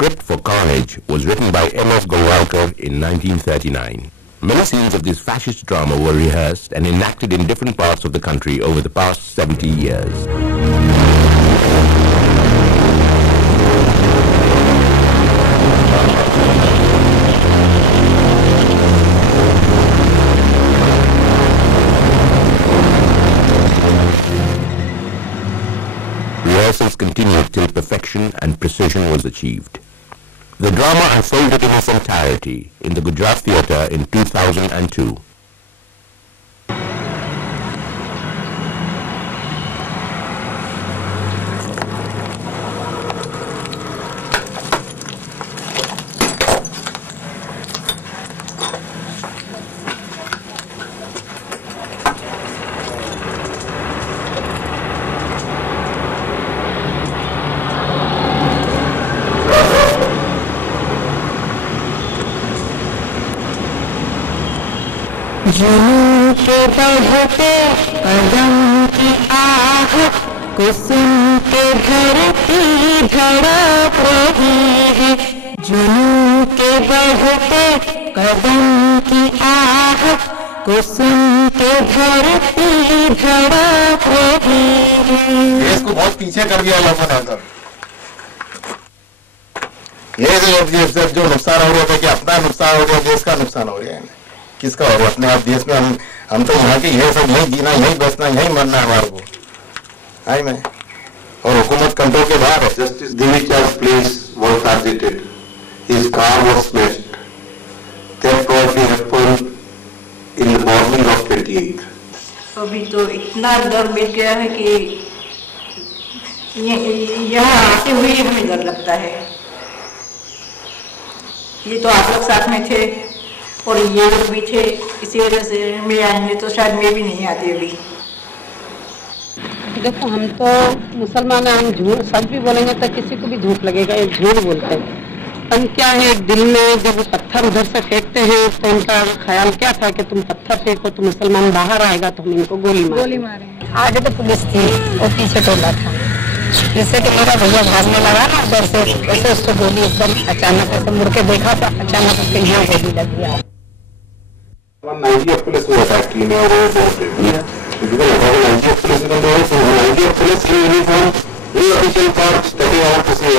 script for Carnage was written by M.S. Golwalkar in 1939. Many scenes of this fascist drama were rehearsed and enacted in different parts of the country over the past 70 years. Rehearsals continued till perfection and precision was achieved. The drama unfolded in its entirety in the Gujarat Theatre in 2002. जुनून के बढ़ते कदम की आह कुसुम के धरती धड़क रही है। जुनून के बढ़ते कदम की आह कुसुम के धरती धड़क रही है। देश को बहुत पीछे कर दिया लोगों ने। ये जो नुकसान हो रहा है कि अपना नुकसान हो रहा है, देश का नुकसान हो रहा है। किसका होगा? अपने आप देश में हम तो यहाँ के यही सब, यही जीना, यही बसना, यही मरना है हमारे को। आई मैं और हुकूमत कंट्रोल के बाहर है। Justice Devicha's place was targeted. His car was smashed. That probably happened in the morning of 28th. अभी तो इतना डर बैठ गया है कि यहाँ आते हुए हमें डर लगता है। ये तो आप लोग साथ में थे और ये लोग भी थे, इसी वजह से मैं आएंगे तो शायद मैं भी नहीं आती अभी। देखो हम तो मुसलमान हैं, हम झूठ सच भी बोलेंगे तो किसी को भी झूठ लगेगा, ये झूठ बोलते हैं। हम क्या है दिल में जब पत्थर उधर से फेंकते हैं तो उनका ख्याल क्या था कि तुम पत्थर फेंको तो मुसलमान बाहर आएगा तो हम इनको गोली मारे। आगे तो पुलिस थी और पीछे टोला था, जिससे कि मेरा भैया भागने लगा ना उधर से, वैसे उसको गोली एकदम अचानक ऐसे मुड़ के देखा तो अचानक उसके यहाँ गोली लग गया। Nigeria police were attacked in our border. Because Nigeria police in Nigeria police uniform, we official part stepping out to say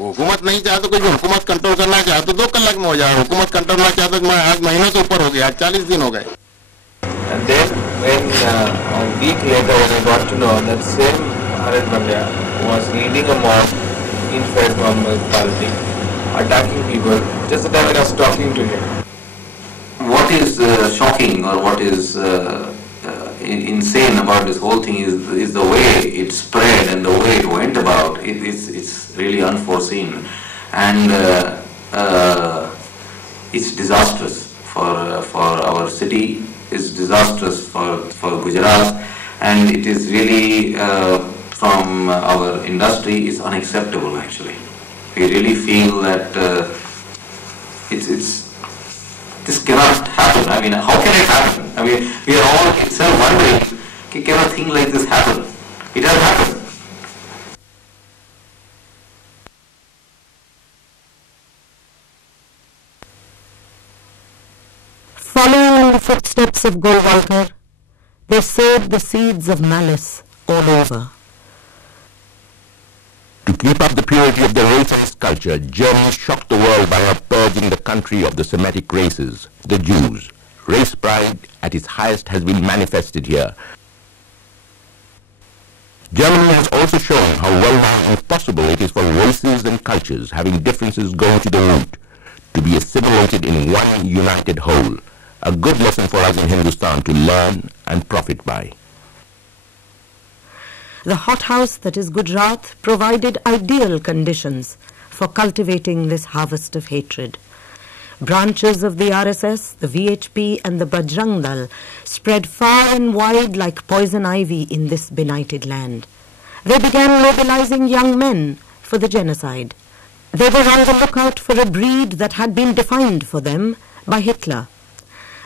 हुकूमत नहीं चाहे तो कुछ हुकूमत कंट्रोल करना चाहे तो 2 कलाक में हो जाए। हुकूमत कंट्रोल ना चाहे तो आज महीनों से ऊपर हो गया, 40 दिन हो गए। And then when a week later when I got to know that same Harit Pandya was leading a mob in Faiz Muhammad Palti, attacking people, just the time when I was talking to him. What is shocking or what is insane about this whole thing is the way it spread and the way it went about. It's really unforeseen, and it's disastrous for our city. It's disastrous for Gujarat, and it is really from our industry is unacceptable. Actually, we really feel that this cannot happen. I mean, how can it happen? I mean, we are all itself wondering, can a thing like this happen? It has happened. Following in the footsteps of Golwalkar, they sowed the seeds of malice all over. To keep up the purity of the racist culture, Germany shocked the world by her purging the country of the Semitic races, the Jews. Race pride at its highest has been manifested here. Germany has also shown how well impossible it is for races and cultures having differences going to the root to be assimilated in one united whole. A good lesson for us in Hindustan to learn and profit by. The hothouse that is Gujarat provided ideal conditions for cultivating this harvest of hatred. Branches of the RSS, the VHP and the Bajrang Dal spread far and wide like poison ivy in this benighted land. They began mobilizing young men for the genocide. They were on the lookout for a breed that had been defined for them by Hitler.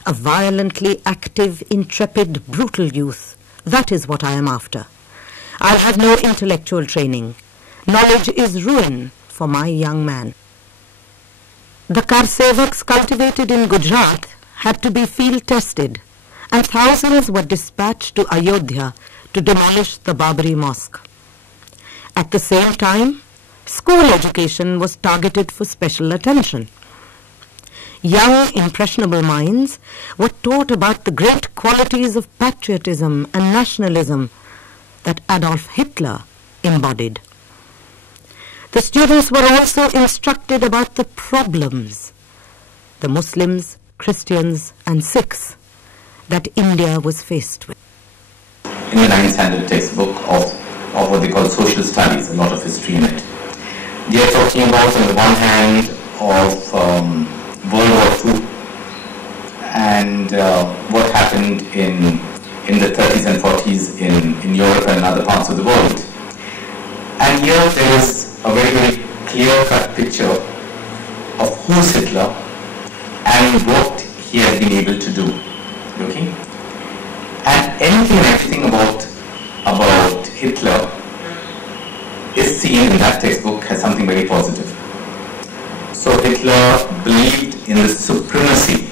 A violently active, intrepid, brutal youth. That is what I am after. I have no intellectual training. Knowledge is ruin for my young man. The Karsevaks cultivated in Gujarat had to be field tested, and thousands were dispatched to Ayodhya to demolish the Babri Mosque. At the same time, school education was targeted for special attention. Young, impressionable minds were taught about the great qualities of patriotism and nationalism that Adolf Hitler embodied. The students were also instructed about the problems, the Muslims, Christians and Sikhs, that India was faced with. In the 9th standard textbook of what they call social studies, a lot of history in it. They are talking about, on the one hand, of World War II and what happened in the 30s and 40s in Europe and other parts of the world. And here there is a very, very clear-cut picture of who's Hitler and what he has been able to do. Okay? And anything and everything about Hitler is seen in that textbook as something very positive. So Hitler believed in the supremacy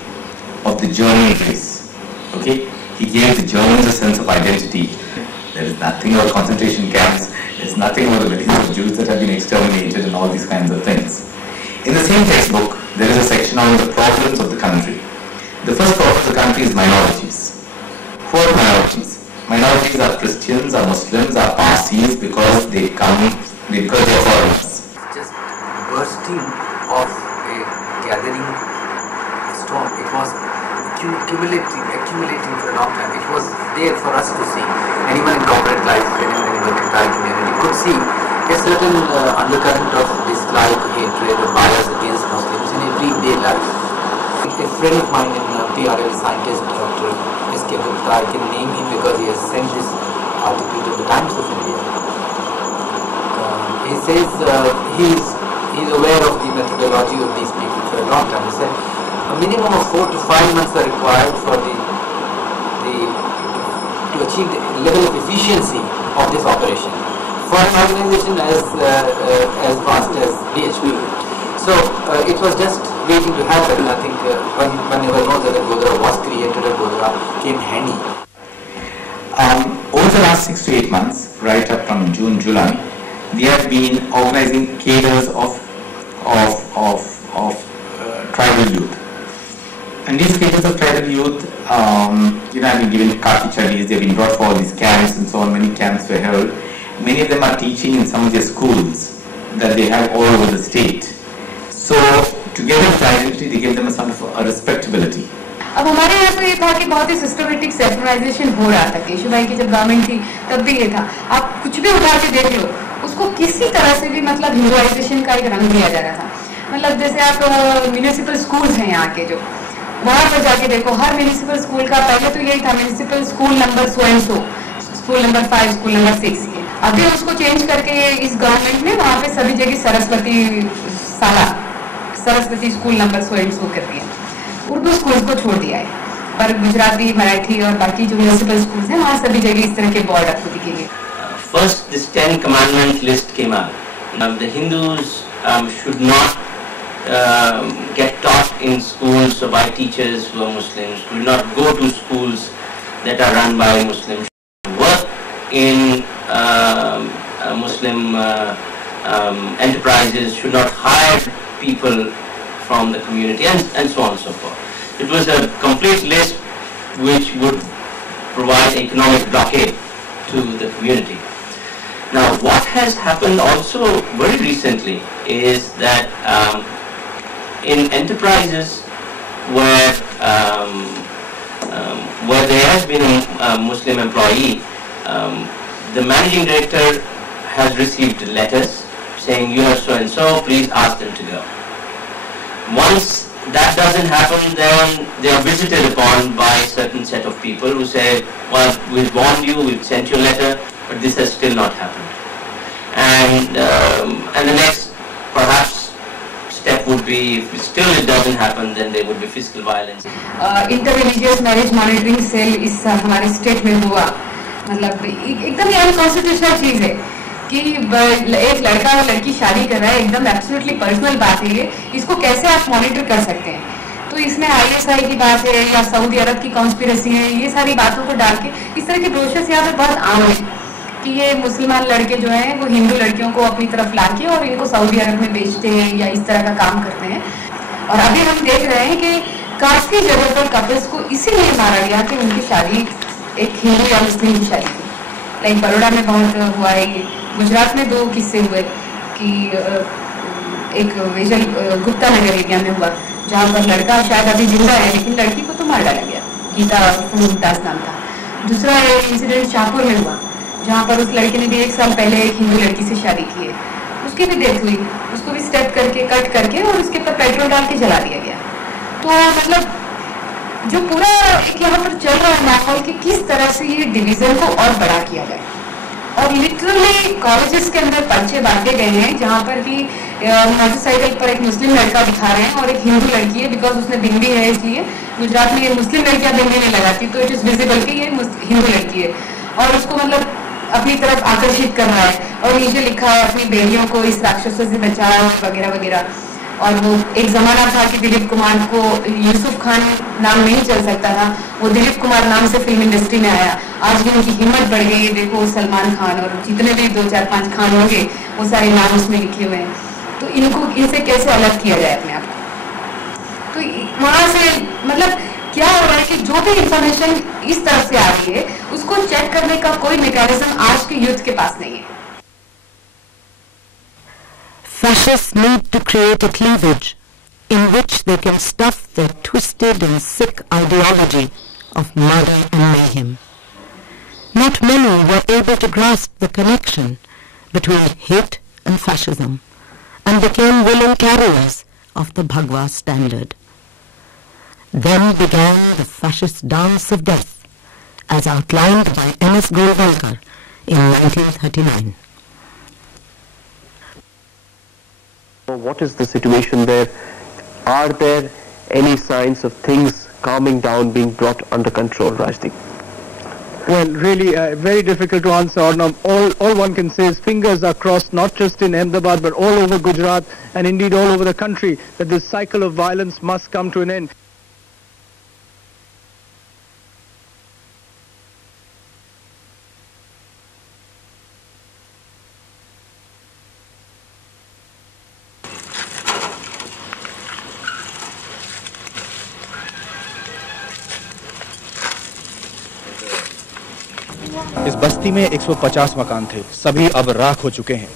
of the German race. Okay? He gave the Germans a sense of identity. There is nothing about concentration camps, there is nothing about the millions of Jews that have been exterminated and all these kinds of things. In the same textbook, there is a section on the problems of the country. The first problem of the country is minorities. Who are minorities? Minorities are Christians, are Muslims, are Parsis because they are foreigners. Just bursting of a gathering storm. It was accumulating for a long time. It was there for us to see. Anyone in corporate life, anyone in the mercantile community could see a certain undercurrent of dislike, hatred, or bias against Muslims in everyday life. A friend of mine in PRL, scientist, Dr. S.K. Gupta, I can name him because he has sent this article to the Times of India. He says he's aware of the methodology of these people for a long time. He said a minimum of 4 to 5 months are required for to achieve the level of efficiency of this operation for an organization as vast as BHP. So it was just waiting to happen. I think one never knows that Godhra was created or Godhra came handy. Over the last 6 to 8 months, right up from June, July, we have been organizing cadres of tribal youth. And these cadres of tribal youth, have been given kaki chadis, they've been brought for all these camps and so on. Many camps were held. Many of them are teaching in some of their schools that they have all over the state. So, together with identity, they give them a sort of a respectability. अब हमारे यहाँ तो ये था कि बहुत ही systematic secularisation हो रहा था। केशुभाई की जब गवर्नमेंट थी तब भी ये था। आप कुछ भी उठा के देख लो, उसको किसी तरह से भी मतलब हिंदुआइजेशन का एक रंग दिया जा रहा था। मतलब जैसे आप म्यूनिसिपल स्कूल्स हैं यहाँ के, जो वहाँ पर जाके देखो, हर म्यूनिसिपल स्कूल का पहले तो यही था, municipal school number so and so, school number 5, school number 6। अभी उसको चेंज करके इस गवर्नमेंट ने वहाँ पे सभी जगह Saraswati school number so and so कर दिया। उर्दू स्कूल्स को छोड़ दिया है, पर गुजराती, मराठी और बाकी जो म्यूनिसिपल स्कूल्स हैं वहाँ सभी जगह इस तरह के बोर्ड रख दिए गए। First, this 10 commandment list came out. Now, the Hindus should not get taught in schools by teachers who are Muslims, should not go to schools that are run by Muslims, should work in Muslim enterprises, should not hire people from the community, and so on and so forth. It was a complete list which would provide economic blockade to the community. Now, what has happened also very recently is that in enterprises where there has been a Muslim employee, the managing director has received letters saying, you have so and so, please ask them to go. Once that doesn't happen, then they are visited upon by a certain set of people who say, well, we've warned you, we've sent you a letter, but this has still not happened. And the next perhaps step would be, if still it doesn't happen, then there would be physical violence. Inter-religious marriage monitoring cell इस हमारे state में हुआ, मतलब एकदम ये unconstitutional चीज है कि एक लड़का और लड़की शादी कर रहा है, एकदम एब्सोल्युटली पर्सनल बात है ये, इसको कैसे आप मॉनिटर कर सकते हैं? तो इसमें ISI की बात है या सऊदी अरब की कॉन्स्पिरेसी है, ये सारी बातों को डाल के इस तरह के ब्रोशर्स यहाँ पे बहुत आम है कि ये मुसलमान लड़के जो हैं वो हिंदू लड़कियों को अपनी तरफ लाके और इनको सऊदी अरब में बेचते हैं या इस तरह का काम करते हैं। और अभी हम देख रहे हैं कि काफी जगह पर कपल्स को इसीलिए मारा गया कि उनकी शादी एक हिंदू या मुस्लिम की शादी थी। लाइक बड़ौदा में बहुत हुआ है ये, गुजरात में 2 किस्से हुए कि एक वेजल गुप्ता नगर एरिया में हुआ जहाँ पर लड़का शायद अभी जिंदा है लेकिन लड़की को तो मार डाला गया, गीता मुमताज नाम था। दूसरा इंसिडेंट शाहपुर में हुआ जहाँ पर उस लड़के ने भी 1 साल पहले एक हिंदू लड़की से शादी की है, उसकी भी डेथ हुई, उसको भी स्टेप करके कट करके और उसके ऊपर पेट्रोल डाल के जला दिया गया। तो मतलब जो पूरा एक यहाँ पर चल रहा है माहौल कि किस तरह से ये डिवीजन को और बड़ा किया जाए, और लिटरली कॉलेजेस के अंदर पर्चे बांटे गए हैं जहाँ पर कि मोटरसाइकिल पर एक मुस्लिम लड़का दिखा रहे हैं और एक हिंदू लड़की है, बिकॉज उसने बिंदी है इसलिए गुजरात में ये मुस्लिम लड़कियां बिंदी नहीं लगाती तो इट इज विजिबल कि ये हिंदू लड़की है, और उसको मतलब अपनी तरफ आकर्षित कर रहा है और नीचे लिखा है अपनी बेटियों को इस राक्षसों से बचाओ वगैरह वगैरह। और वो एक जमाना था कि दिलीप कुमार को यूसुफ खान नाम नहीं चल सकता था, वो दिलीप कुमार नाम से फिल्म इंडस्ट्री में आया। आज भी उनकी हिम्मत बढ़ गई है, देखो सलमान खान और जितने भी 2 4 5 खान होंगे वो सारे नाम उसमें लिखे हुए हैं। तो इनसे कैसे अलग किया जाए अपने आप को? तो वहां से मतलब क्या हो रहा है कि जो भी इंफॉर्मेशन इस तरफ से आ रही है उसको चेक करने का कोई मैकेनिज्म आज के यूथ के पास नहीं है। Fascists need to create a cleavage in which they can stuff their twisted and sick ideology of murder and mayhem. Not many were able to grasp the connection between hate and fascism and became willing carriers of the Bhagwa standard. Then began the fascist dance of death as outlined by N.S. Golwalkar in 1939. What is the situation there? Are there any signs of things calming down, being brought under control, Rajdeep? Well, really very difficult to answer. All one can say is fingers are crossed, not just in Ahmedabad but all over Gujarat and indeed all over the country, that this cycle of violence must come to an end. इस बस्ती में 150 मकान थे, सभी अब राख हो चुके हैं।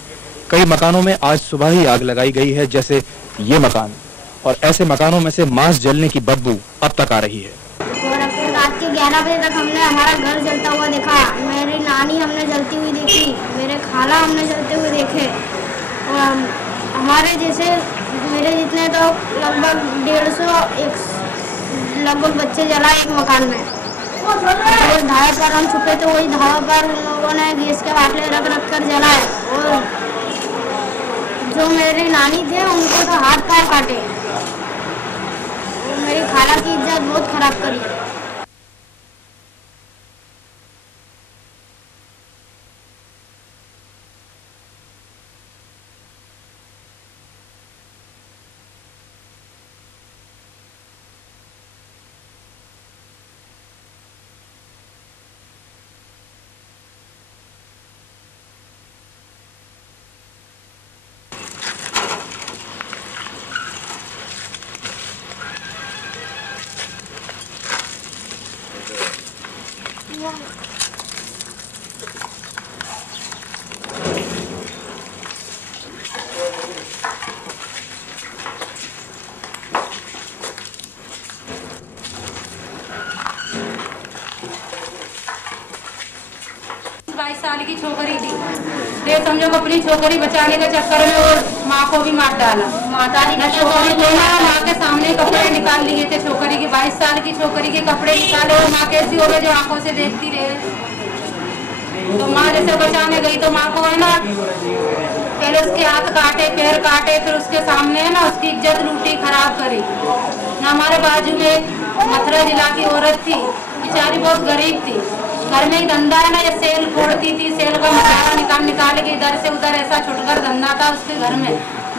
कई मकानों में आज सुबह ही आग लगाई गई है, जैसे ये मकान, और ऐसे मकानों में से मांस जलने की बदबू अब तक आ रही है। रात के 11 बजे तक हमने हमारा घर जलता हुआ देखा, मेरी नानी हमने जलती हुई देखी, मेरे खाला हमने जलते हुए देखे, और हमारे जैसे मेरे जितने तो लगभग 150 लगभग बच्चे जला एक मकान में। तो ढाबा पर हम छुपे थे, वही ढाबा पर उन लोगों ने गैस के बाटले रख रख कर जलाए, और जो मेरी नानी थे उनको तो हाथ पैर काटे, मेरी खाला की इज्जत बहुत खराब करी। साल की छोकरी थी, देख समझो अपनी छोकरी बचाने के चक्कर में और माँ को भी मार डाला। माता जी छोकरी को ना माँ के सामने कपड़े निकाल लिए थे छोकरी के, 22 साल की छोकरी के कपड़े निकाले, और माँ कैसी हो गई जो आंखों से देखती रहे। तो माँ जैसे बचाने गई तो माँ को है ना पहले उसके हाथ काटे, पैर काटे, फिर उसके सामने है ना उसकी इज्जत लूटी, खराब करी ना। हमारे बाजू में मथुरा जिला की औरत थी, बेचारी बहुत गरीब थी, घर में ही धंधा है ना, ये सेल फोड़ती थी, सेल का मसाला निकाल के इधर से उधर ऐसा छुटकर धंधा था उसके घर में।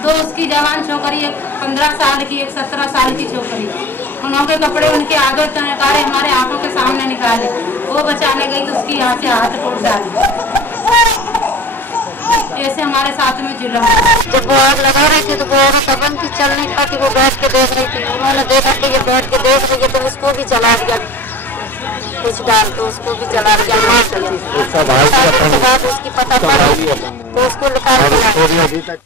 दो उसकी जवान छोकरी, एक 15 साल की, एक 17 साल की छोकरी, उनके कपड़े उनके आगे निकाले, हमारे आंखों के सामने निकाले। वो बचाने गई तो उसकी यहाँ से हाथ तोड़ डाली। ऐसे हमारे साथ में जुलम। जब वो आग लगा रहे थे तो वो औरत अपन की चल नहीं पाती, वो बैठ के देख रही थी। उन्होंने देखा कि ये बैठ के देख रही है तो उसको भी जला दिया, कुछ डाल तो उसको भी जला दिया, मार दिया। उसके बाद उसकी पता पड़ी तो उसको निकाल दिया।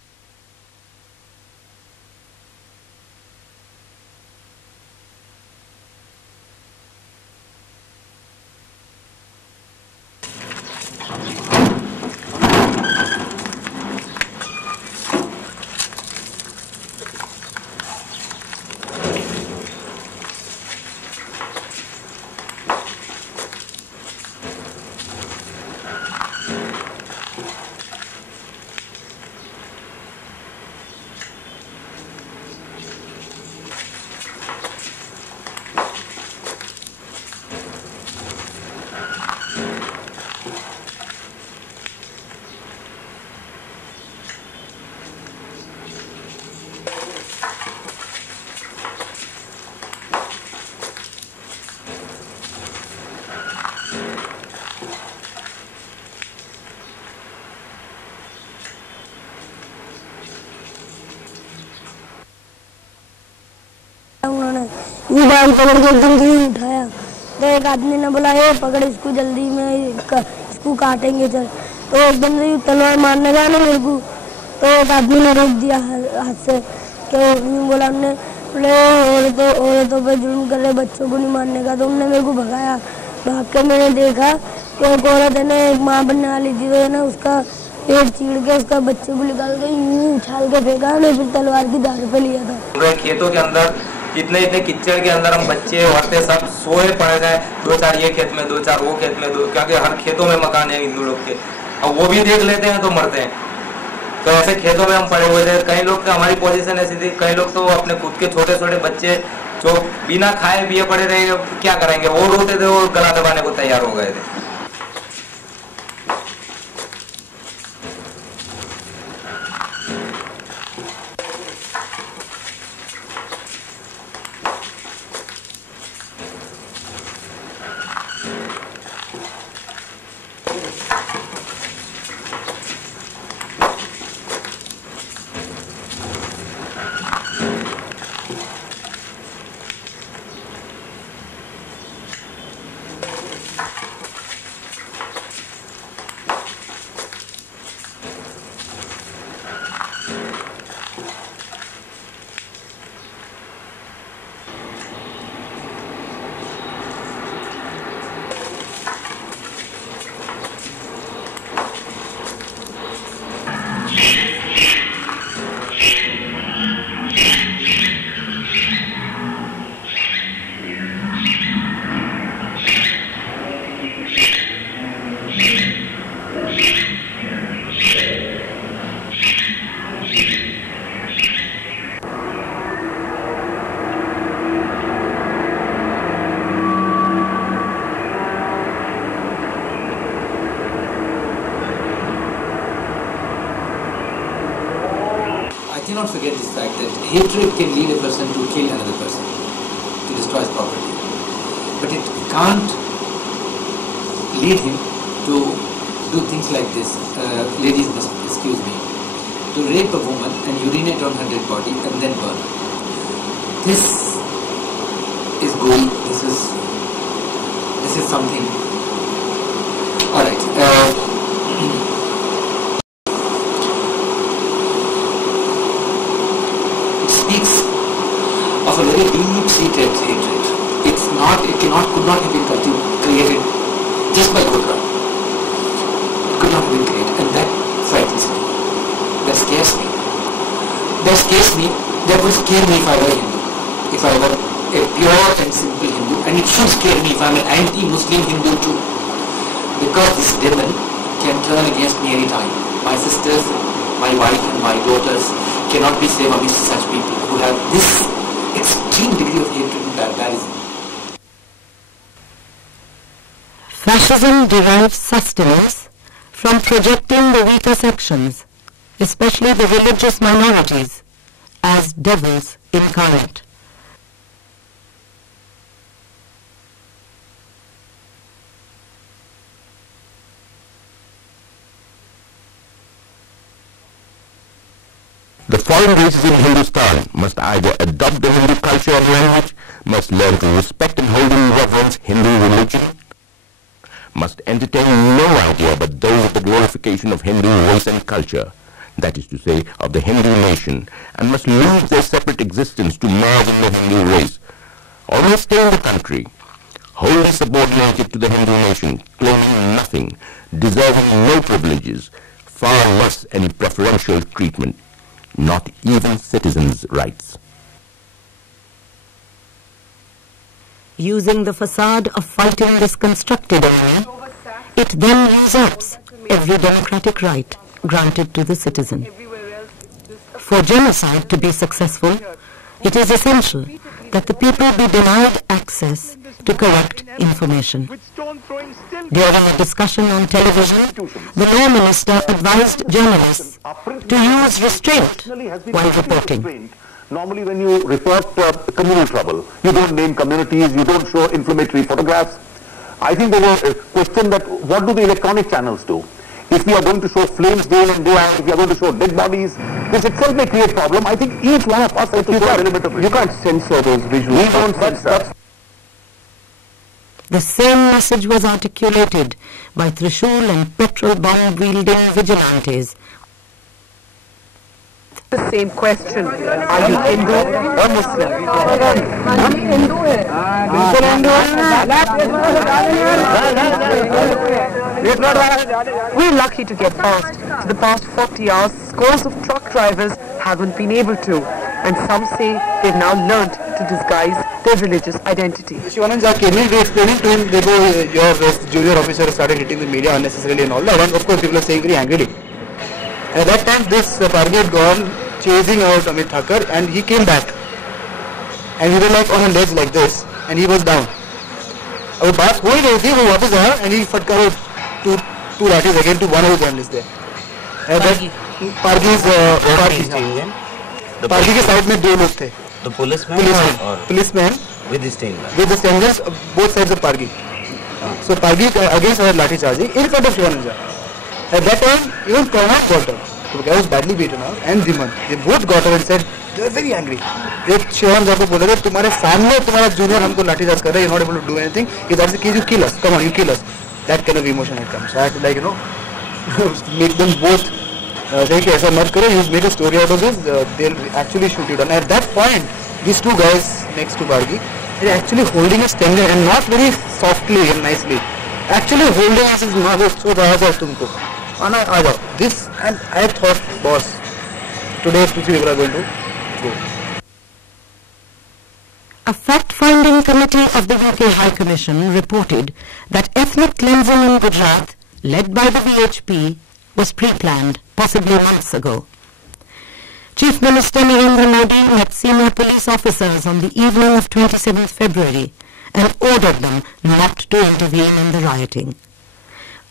उन्होंने ये बाल पकड़ के एकदम से उठाया तो एक आदमी ने बोला ये पकड़ इसको, जल्दी में इसको काटेंगे चल। तो एकदम से तलवार मारने गया ना मेरे को, तो एक आदमी ने रोक दिया हाथ से। क्या बोला उन्होंने, औरतों पे जुल्म कर रहे, बच्चों को नहीं मारने का। तो उन्होंने मेरे को भगाया। भाग के मैंने देखा कि एक औरत है ना, एक माँ बनने वाली थी, तो ना उसका पेट चीड़ के उसका बच्चे को निकाल के यूं उछाल के फेंका ना, फिर तलवार की धार पे लिया था। खेतों के अंदर इतने किच्चड़ के अंदर हम बच्चे औरतें सब सोए पड़े गए, 2-4 ये खेत में, 2-4 वो खेत में, क्योंकि हर खेतों में मकान है हिंदू लोग के। अब वो भी देख लेते हैं तो मरते हैं। तो ऐसे खेतों में हम पड़े हुए थे। कई लोग तो हमारी पोजीशन ऐसी थी, कई लोग तो अपने खुद के छोटे छोटे बच्चे जो बिना खाए पिए पड़े रहे, क्या करेंगे, वो रोते थे, वो गला दबाने को तैयार हो गए थे। Not forget this fact that hatred can lead a person to kill another person, to destroy his property, but it can't lead him to do things like this. Ladies must excuse me, to rape a woman and urinate on her dead body and then burn. This is gold. This is something. All right. Of a very deep-seated hatred. Could not have been created just by Gurdwara. It could not have been created, and that frightens me. That scares me. That would scare me if I were Hindu. If I were a pure and simple Hindu, and it should scare me if I'm an anti-Muslim Hindu too. Because this demon can turn against me any time. My sisters, my wife and my daughters cannot be safe amidst such people who have this extreme degree of hatred and barbarism. Fascism derives sustenance from projecting the weaker sections, especially the religious minorities, as devils incarnate. The foreign races in Hindustan must either adopt the Hindu culture and language, must learn to respect and hold in reverence Hindu religion, must entertain no idea but those of the glorification of Hindu race and culture, that is to say, of the Hindu nation, and must lose their separate existence to merge in the Hindu race, or may stay in the country, wholly subordinated to the Hindu nation, claiming nothing, deserving no privileges, far less any preferential treatment, not even citizens' rights. Using the facade of fighting this constructed enemy, it then usurps every democratic right granted to the citizen. For genocide to be successful, it is essential that the people be denied access to correct information. During a discussion on television, the Law Minister advised journalists to use restraint while reporting. Normally when you report communal trouble, you don't name communities, you don't show inflammatory photographs. I think there was a question that what do the electronic channels do? If we are going to show flames day in, day out, if we are going to show dead bodies, this itself may create problem. I think each one of us has to show an element of it. You can't censor those visuals. We don't censor. The same message was articulated by Trishul and petrol bomb-wielding vigilantes. The same question, are you Hindu or Muslim? We're lucky to get past. For the past 40 hours, scores of truck drivers haven't been able to, and some say they've now learned to disguise their religious identity. Shivanand Jha came in, we explaining to him, your junior officer started hitting the media unnecessarily and all that, and of course people are saying very angrily. At that time this party had gone chasing out Amit Thakur, and he came back. And we were like on a ledge like this, and he was down. अब बात हो ही रही थी, वो वापस आया, and he फटकारा two lathis again to one of the journalists there. Party के side में दो लोग थे. The policeman with the strangers, both sides of Pargi. So Pargi against our lathi charging in front of Shivanand Jha. At that time, even Karnak got her. The guy was badly beaten up, and Dhiman. They both got her and said they were very angry. एक Shivanand Jha को बोला कि तुम्हारे सामने तुम्हारा junior हमको लाठी charge कर रहा है, you're not able to do anything. He said कि you kill us, come on, you kill us. That kind of emotion had come. So I had to make them both say कि ऐसा मत करो. You make a story out of this. They'll actually shoot you down. At that point, these two guys next to Pargi, they're actually holding a stinger and not very softly and nicely. Actually holding us is not so bad as तुमको. आना आ जाओ. This, and I thought, boss, today we are going to go. A fact-finding committee of the UK High Commission reported that ethnic cleansing in Gujarat, led by the VHP, was pre-planned, possibly months ago. Chief Minister Narendra Modi met senior police officers on the evening of 27th February and ordered them not to intervene in the rioting.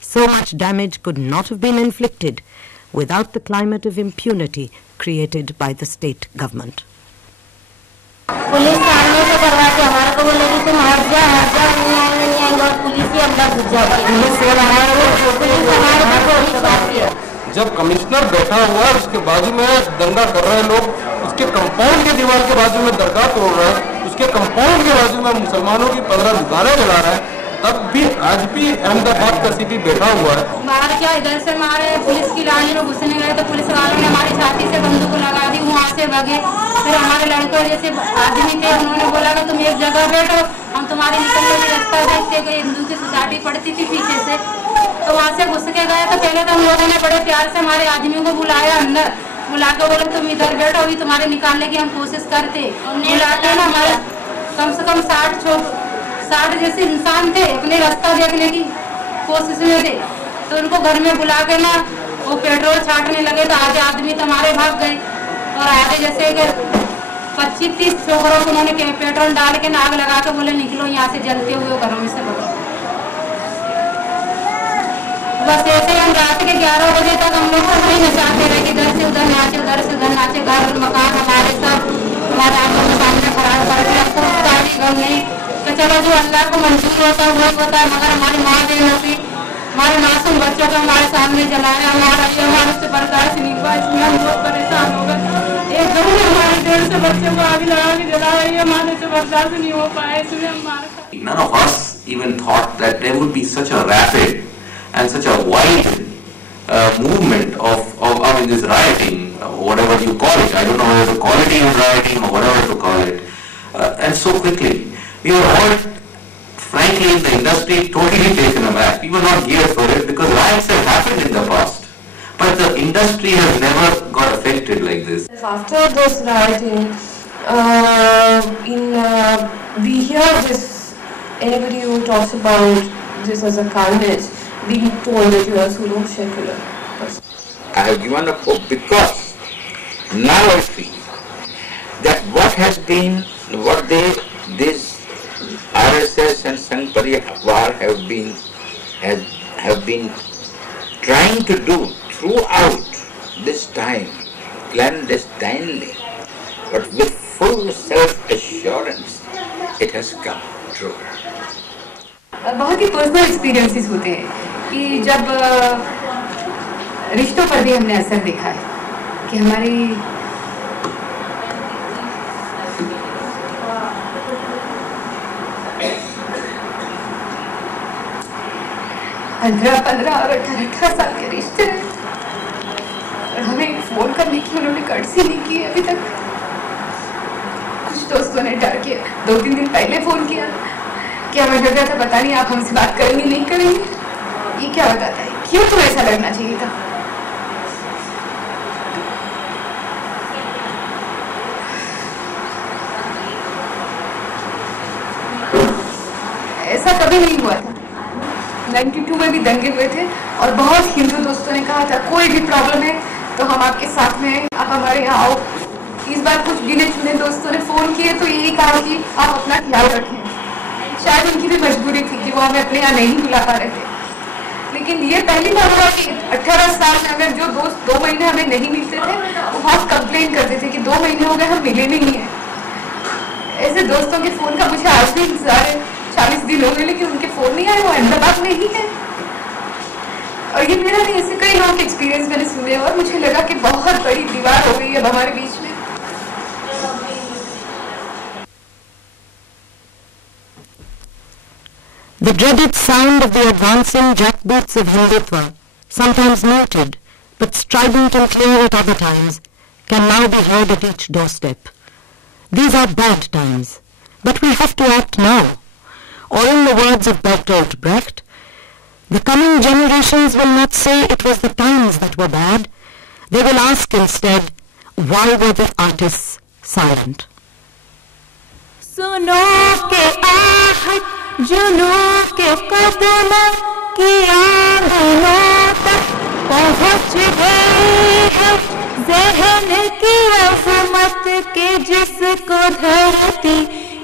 So much damage could not have been inflicted without the climate of impunity created by the state government. Police सामने से करवा के हमारे को बोले कि तुम हट जा नहीं आएंगे और पुलिस ही अंदर घुस जाती है. पुलिस हमारे पर थोड़ी बात है. जब कमिश्नर बैठा हुआ उसके बाजू में दंगा कर रहे हैं लोग, उसके कंपाउंड के दीवार के बाजू में दरगाह तोड़ रहे हैं, उसके कंपाउंड के बाजू में मुसलमानों की 15 दुकानें जला रहे हैं, तब भी आज भी अहमदाबाद का सीपी बैठा हुआ है. बाहर क्या इधर से हमारे पुलिस की लाइन में घुसने गए तो पुलिस वालों ने हमारी छाती से बंदूक लगा दी, वहाँ से भगे. फिर हमारे लड़के जैसे आदमी थे, उन्होंने बोला कि तुम एक जगह बैठो, हम तुम्हारे निकलने की रास्ता देखते गए. हिंदू की सोसाइटी पड़ती थी पीछे से, तो वहाँ से घुस के गए. तो पहले तो हम लोगों ने बड़े प्यार से हमारे आदमियों को बुलाया अंदर, बुला के बोले तुम इधर बैठो, अभी तुम्हारे निकालने की हम कोशिश करते. बुला के ना हमारे कम से कम 60 जैसे इंसान थे, अपने रास्ता देखने की कोशिश में थे. तो उनको घर में बुला के ना वो पेट्रोल छाटने लगे, तो आधे आदमी तो हमारे भाग गए और आधे जैसे 25-30 छोकरों को उन्होंने पेट्रोल डाल के आग लगा के बोले निकलो यहाँ से, जलते हुए घरों में से. बस ऐसे हम रात के 11 बजे तक हम लोग सब नहीं नचाते रहे, इधर से उधर नाचे, उधर से उधर नाचे। घर मकान हमारे सब हमारे आंखों के सामने खराब करके हमको गाड़ी गम नहीं कि चलो जो अल्लाह को मंजूर होता है वही होता है, मगर हमारी माँ बेनसी हमारे मासूम बच्चों को हमारे सामने जलाया, हमारा ये हमारे से बर्दाश्त नहीं हुआ, इसमें हम बहुत परेशान हो गए। एक घर में हमारे 150 बच्चों को आग लगा के जलाया, ये हमारे से बर्दाश्त नहीं हो पाया, इसमें हमारा None of us even thought that there would be such a rapid and such a wide movement of this rioting, whatever you call it. I don't know whether to call it even rioting or whatever to call it. And so quickly. We were all, frankly, in the industry totally taken aback. We were not geared for it because riots have happened in the past. But the industry has never got affected like this. After this rioting, we hear this. Anybody who talks about this as a carnage, being told that you are pseudo secular. I have given up hope because now I feel that what this RSS and Sangh Parivar have been trying to do throughout this time, clandestinely, but with full self-assurance, it has come true. बहुत ही personal experiences होते हैं कि जब रिश्तों पर भी हमने असर देखा है कि हमारी पंद्रह और 18 साल के रिश्ते हैं और हमें फोन करने की उन्होंने कर्टसी नहीं की अभी तक। कुछ दोस्तों ने डर के 2-3 दिन पहले फोन किया कि हमें लग रहा था पता नहीं आप हमसे बात करेंगे नहीं करेंगे। ये क्या बताता है, क्यों तो ऐसा लगना चाहिए था। ऐसा कभी नहीं हुआ था। 92 में भी दंगे हुए थे और बहुत हिंदू दोस्तों ने कहा था कोई भी प्रॉब्लम है तो हम आपके साथ में हैं, आप हमारे यहाँ आओ। इस बार कुछ गिने चुने दोस्तों ने फोन किए तो यही कहा कि आप अपना ख्याल रखें। शायद उनकी भी मजबूरी थी कि वो हमें अपने यहाँ नहीं बुला पा रहे थे, लेकिन ये पहली बार हुआ कि 18 साल में अगर जो दोस्त 2 महीने हमें नहीं मिलते थे वो बहुत कंप्लेन करते थे कि 2 महीने हो गए हम मिले नहीं है। ऐसे दोस्तों के फोन का मुझे आज भी इंतजार है। 40 दिन हो गए लेकिन उनके फोन नहीं आए, वो अहमदाबाद में ही है। और ये मेरा नहीं, ऐसे कई लोगों के एक्सपीरियंस मैंने सुने और मुझे लगा कि बहुत बड़ी दीवार हो गई अब हमारे बीच में। The dreaded sound of the advancing jackboots of Hindutva, sometimes muted but strident and clear at other times, can now be heard at each doorstep. These are bad times, but we have to act now. Or in the words of Bertolt Brecht, the coming generations will not say it was the times that were bad. They will ask instead, why were the artists silent? सुनो के आहट जुनून के कदम की आंगनों तक पहुँच गई है ज़हन की अज़मत के जिसको धरती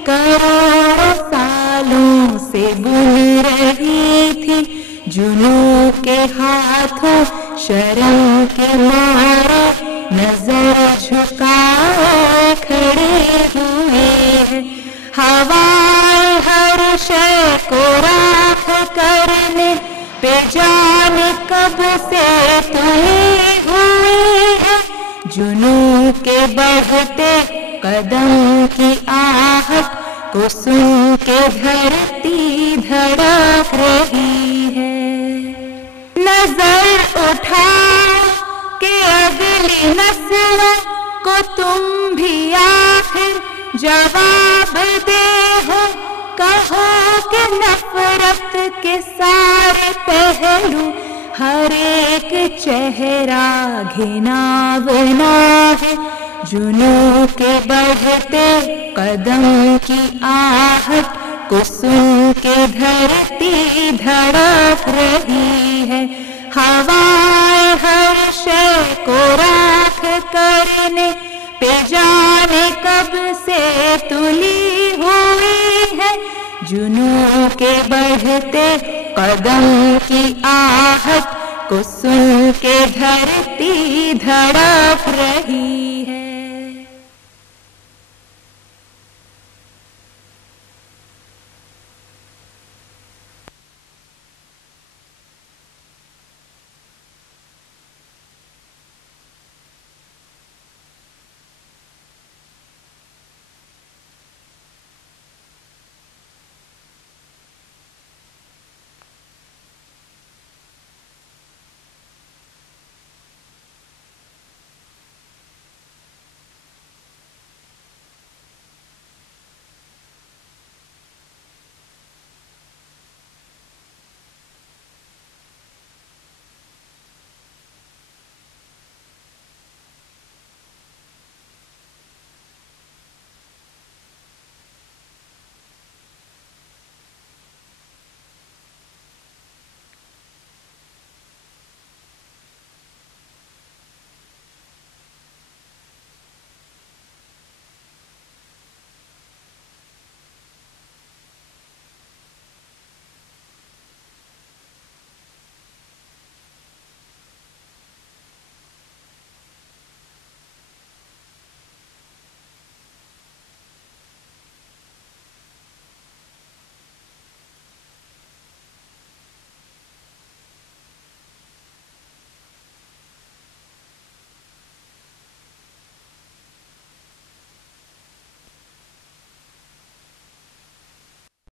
करोड़ों सालों से बुन रही थी। जुनून के हाथों शर्म के मारे नजर झुकाए खड़े हुए हैं। हवाएं हर शय को राख करने पे जाने कब से तुली हुई है। जुनून के बढ़ते कदम की आहट को सुन के धरती धड़क रही है। नजर उठा के अगली नस्लों को तुम भी आखिर जवाब दे हो। कहो कि नफरत के सारे पहलू हर एक चेहरा घिनौना है। जुनून के बढ़ते कदम की आहट को सुन के धरती धड़क रही है। हवाएं हर शय को राख करने पे जाने कब से तुली हुई है। जुनून के बढ़ते कदम की आहट को सुन के धरती धड़क रही